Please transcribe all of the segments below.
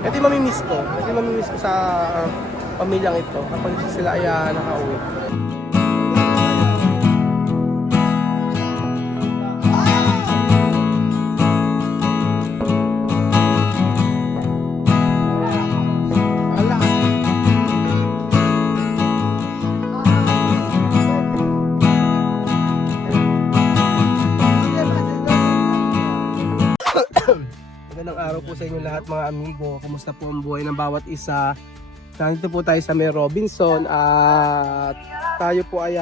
Ito yung mamimiss ko. Ito yung mamimiss ko sa pamilyang ito kapag sila ay nakauwi. Magandang araw po sa inyo lahat mga amigo. Kumusta po ang buhay ng bawat isa? Nandito po tayo sa May Robinson at tayo po ay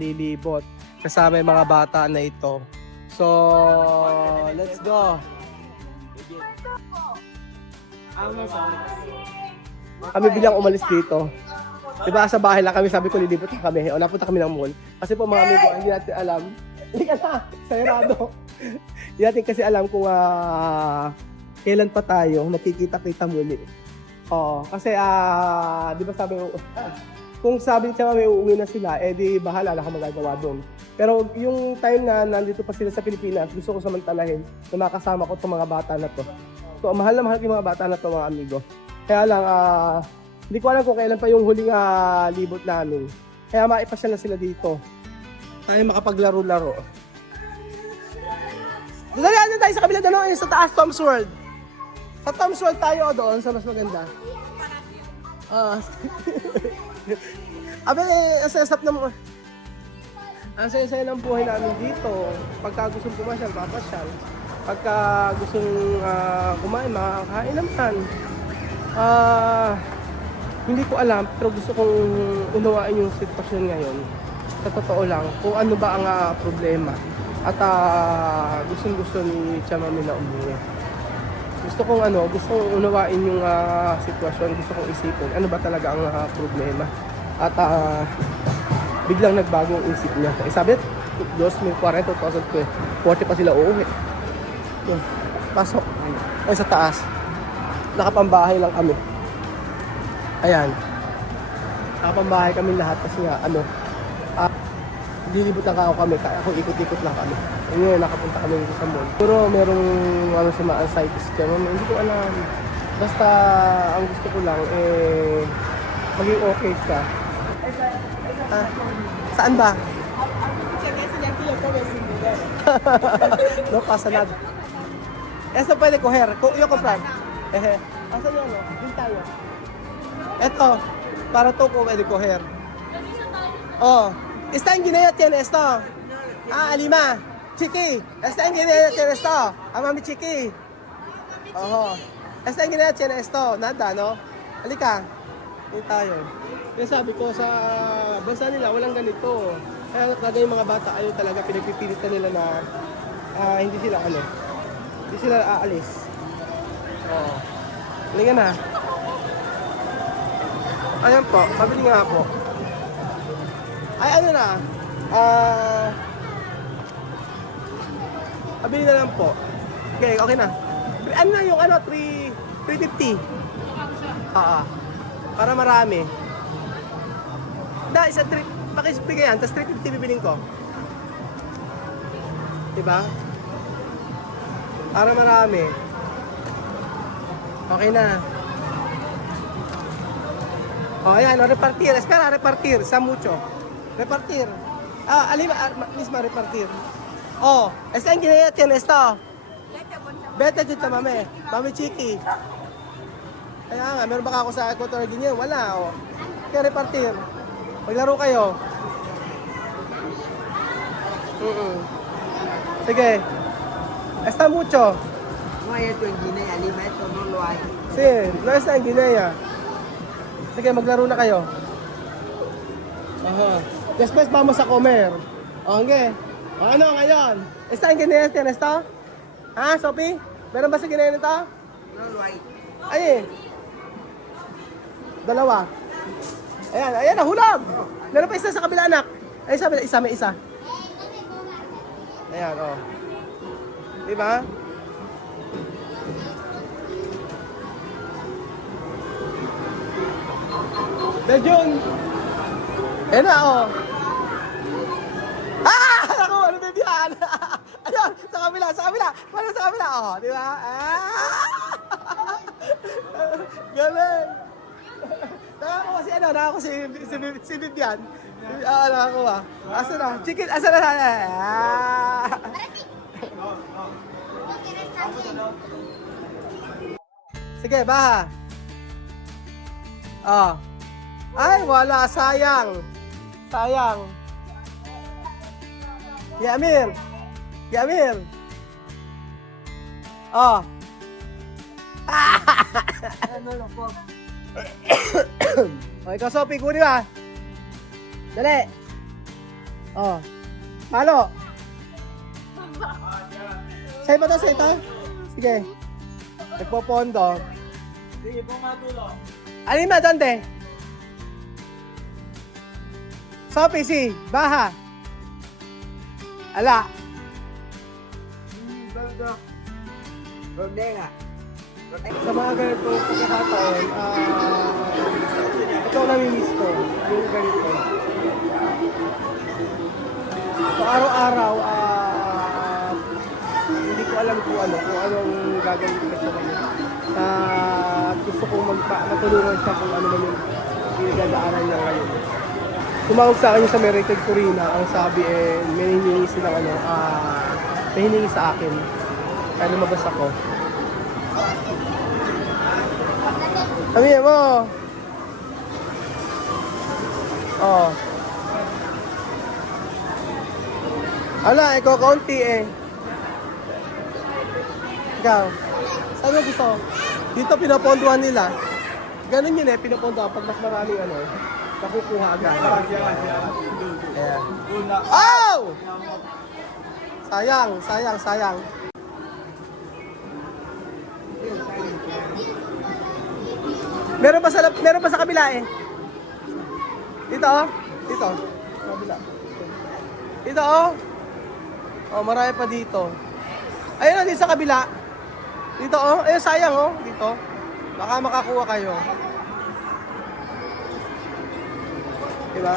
lilibot kasama yung mga bata na ito. So, let's go! Kami bilang umalis dito. Diba sa bahay lang kami, sabi ko lilibot lang kami. O napunta kami ng mall. Kasi po mga amigo, hindi natin alam. Hindi ka na, sayrado. Hindi natin kasi alam kung kailan pa tayo makikita-kita muli. Kasi di ba sabi mo, kung sabi niya may uuwi na sila, di bahala na kung magagawa doon. Pero yung time na nandito pa sila sa Pilipinas, gusto ko samantalahin na makasama ko itong mga bata na to. So mahal na mahal yung mga bata na to mga amigo. Kaya lang, hindi ko alam kung kailan pa yung huling libot namin. Kaya maipasyal na sila dito. Tayo makapaglaro-laro. Doon tayo sa kabila doon, sa taas, Tom's World. Sa Tom's World tayo doon, sa mas maganda. Abe, asasap na mo. Ang saya-saya ng buhay namin dito. Pagka gustong pumasyal, papasyal. Pagka gustong kumain, makakain naman. Hindi ko alam, pero gusto kong unawain yung sitwasyon ngayon. Sa totoo lang, kung ano ba ang problema. At gustong-gusto ni Chamami na umuwi. Gusto kong unawain yung sitwasyon, gusto kong isipin ano ba talaga ang problema. At biglang nagbago ang isip niya. Sabi, 2040, 2040 pa sila uuwi. Yun, pasok. Ay, sa taas. Nakapambahay lang kami. Ayan. Nakapambahay kami lahat kasi nga, lilibot lang ako kami, kaya ako ikot-ikot lang kami. Ngayon, nakapunta kami sa mall. Pero merong sa mga anxieties ka, hindi ko alam. Basta, ang gusto ko lang, maging okay ka. Saan ba? No pasa nada. Eso puede coger. Yo comprar. Asan yun, no? Din tayo. Eto, para to ko pwede coger. Está en Guinea tiene esto. Lima. Chiqui. Está en Guinea tiene esto. Mami chiqui. Está en Guinea tiene esto. Nada, no? Halika. Hindi tayo. Kaya sabi ko sa bansa nila, walang ganito. Kaya talaga yung mga bata, ayaw talaga pinagpipilit na nila na hindi sila hindi sila aalis. Halika na. Ayan po, mabili nga po. Ay, ano na? Abili na lang po. Okay na. Ano na yung 350? Para marami. Isa pakisipig yan, tapos 350 bibiling ko. Diba? Para marami. Okay na. Ayan, repartir. Espera, repartir. Sa mucho. Repartir. Misma repartir. Está en Guinea tiene esto. Vete dito, mami. Mami Chiki. Kaya nga, meron baka ako sa Equatorial Guinea? Wala, Kaya repartir. Maglaro kayo. Sige. Está mucho. No hay esto en Guinea, Lima, esto no lo hay. Sí, no está en Guinea. Sige, maglaro na kayo. Después vamos a comer. Okay. Ano ngayon? Está en Guinea tiene esto? Sophie? Meron ba sa Guinea nito? No lo hay. Ay, dalawa. Ayan, nahulog. Meron pa isa sa kabila, anak. Ay, sabi, may isa. Ayan, Diba? Bejun! Ayan na, Ako, ano ba yan? Ayun, sa kabila. Paano sa kabila? Di ba? Galing! Nakakuha si ano, nakakuha si Vivian. Nakakuha. Asa na? Chicken, asa na? Ah! Sige, baha. Oh. Ay, wala. Sayang. Sayang. Yamir. Yamir. Oh. O, ikaw, Sophie, kunin ba? Dali. Oh. Malo. Sa'yo ba ito? Sa'yo ito? Sige. Nagpopondo. Sige po matulo. Alin ba, Dante? Sophie, si. Baha. Ala. Rodega. Sa mga ganito pagkakataon, ito ang namimiss ko, yung ganito. So araw-araw, hindi ko alam kung anong gagawin ko sa kanya. Gusto kong matulungan siya kung ano man yung pinagdadaanan niya ngayon. Tumawag sa akin yung sa Merited Corina, ang sabi may hiningi silang may hiningi sa akin. Kaya lumabas ako. Sabi mo. Oh. Ala, ikaw kaunti eh. Ikaw. Saan mo gusto? Dito pinaponduhan nila. Ganun yun eh, pinaponduhan. Pag mas maraming nakukuha agad. Ayan. Oh! Sayang, sayang, sayang. Meron pa sa kabila eh. Dito oh. Dito. Sa kabila. Dito oh. Oh, marami pa dito. Ayun oh, dito sa kabila. Dito oh. Ayun, sayang oh. Dito. Baka makakuha kayo. Diba?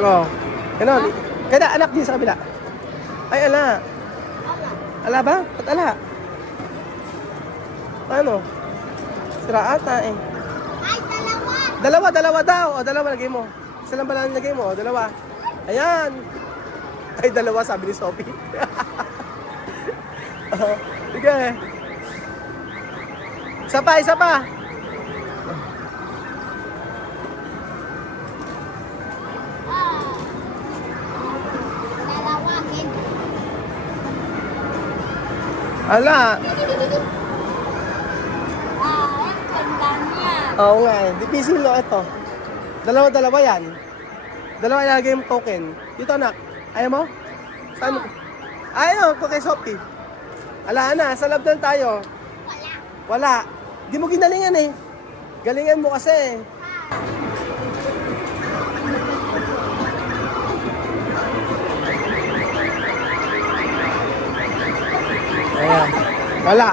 Oh. Ano? Kada anak din sa kabila. Ay, ala. Ala ba? Ba't ala? Ano? Sira ata eh. Ay, dalawa! Dalawa daw. O, dalawa lagay mo. Isa lang ba lang lagay mo? O, dalawa. Ayan. Ay, dalawa sabi ni Sophie. Sige. Isa pa, isa pa. Dalawa, Ken. Ala. Ang ganda niya. Oo nga eh. Difícil no, ito. Dalawa yan. Dalawa ilagay yung token. Dito anak. Ayaw mo? Saan mo? Ayaw, ito kay Sophie. Ala na, sa lab lang tayo. Wala. Di mo ginalingan eh. Galingan mo kasi. Ayan. Wala.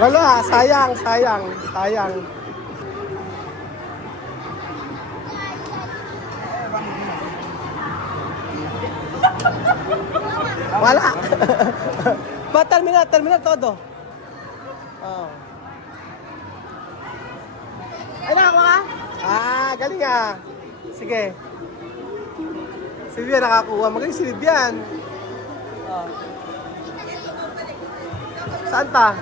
Wala. Sayang, sayang, sayang. Wala. Ba, terminal todo. Oh. Ay, nakakuha ka? Ah, galing ah. Sige. Si Vivian nakakuha. Magaling si Vivian. Oh. Saan pa?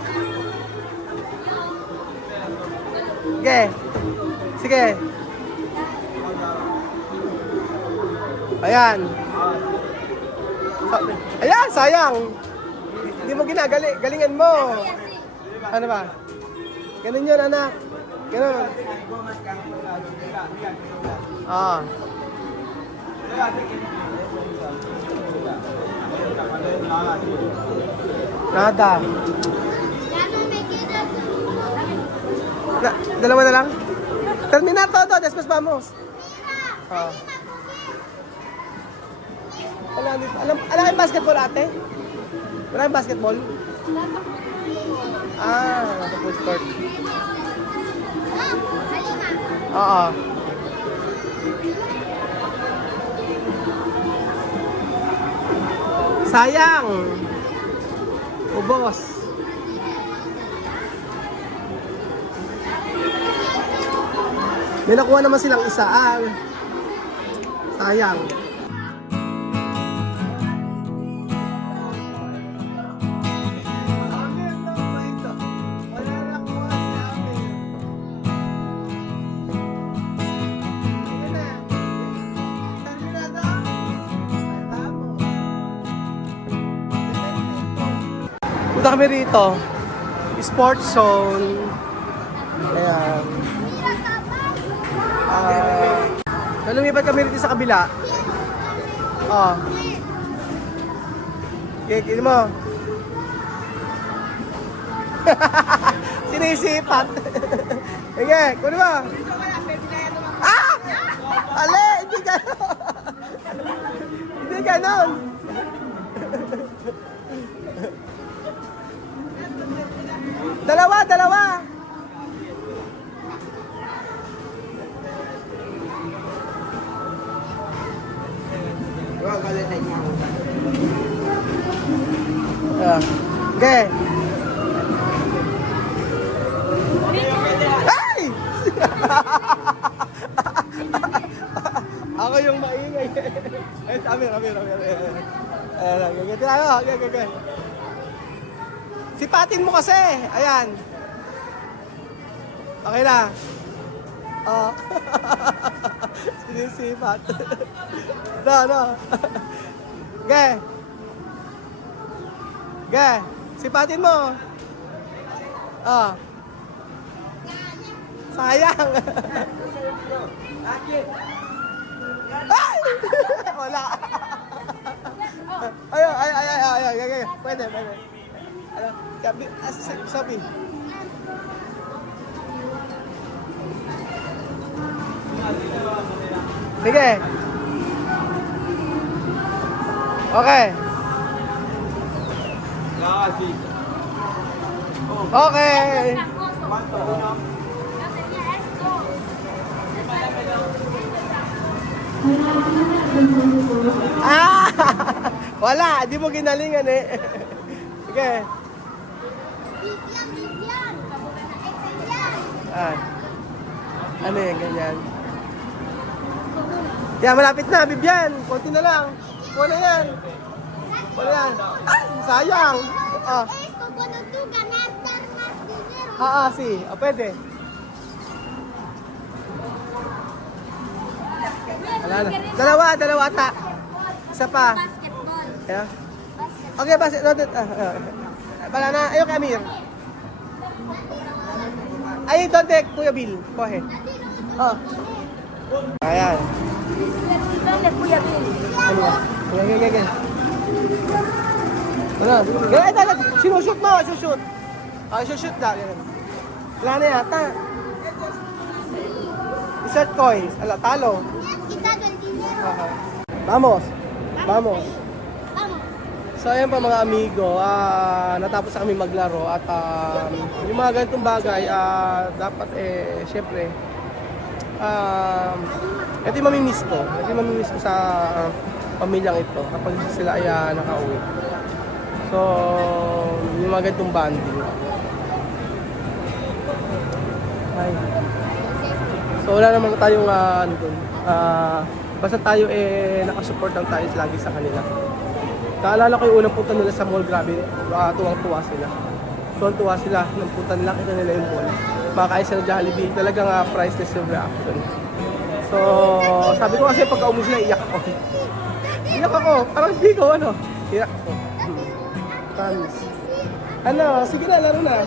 Sige. Sige. Ayan. Ayan, sayang. Hindi mo galingan mo. Ano ba? Ganun yun, anak. Ganun. Ah. Nada. Dalawa na lang? Terminar todo, después vamos. Ah. Alam kayong basketball ate? Wala kayong basketball? Ah, nasa food court. Oo. Sayang. Ubos. May nakuha naman silang isa. Sayang. Punta kami rito. Sports zone. Ayan. Lumipat kami rito sa kabila. Oh. Okay, kini mo. Sinisipat. Okay, kunin mo. Ah! Ale, hindi ganon. Hindi ganon. Dalawa. Okay. Ay! Ako yung maingay. Ay, Amir. Okay. Sipatin mo kasi. Ayan. Okay na. Oh. Sinisipat. No. Okay. Sipatin mo. Oh. Sayang. Ay! Wala. Ay. Pwede. Sabi. Sige. Okay. Okay. Wala, di mo ginalingan eh. Okay. Ano yan, ganyan? Yan, malapit na, Bibian. Konti na lang. Wala yan. Ay, sayang. Si. Pwede. Wala na. Dalawa ata. Isa pa. Basketball. Yeah. Okay, Wala na. Ayun, Amir. Ay, don't take, Kuya Bill. Go ahead. Oh. Ayan. Kuya Bill. Ano yan? Okay. Ano? Sinushoot mo, shoot. Shoot na. Wala na yata. Insert coins. Talo. Kita del dinero. Vamos. Vamos. So ayan pa mga amigo, natapos na kami maglaro at yung mga ganitong bagay, dapat syempre, ito yung mamimiss ko. Sa pamilyang ito kapag sila ay nakauwi. So, yung mga ganitong bonding. Ay. So wala naman tayong basta tayo nakasupport lang tayo lagi sa kanila. Naalala ko yung unang punta nila sa mall, grabe, tuwang-tuwa sila. Tuwang-tuwa sila nung punta nila, kita nila yung mall. Makakain sila ng Jollibee, talagang priceless yung reaction. So, sabi ko kasi pagka umus na, iyak ako. Parang hindi ko, iyak ako. Promise. Sige na, laro na.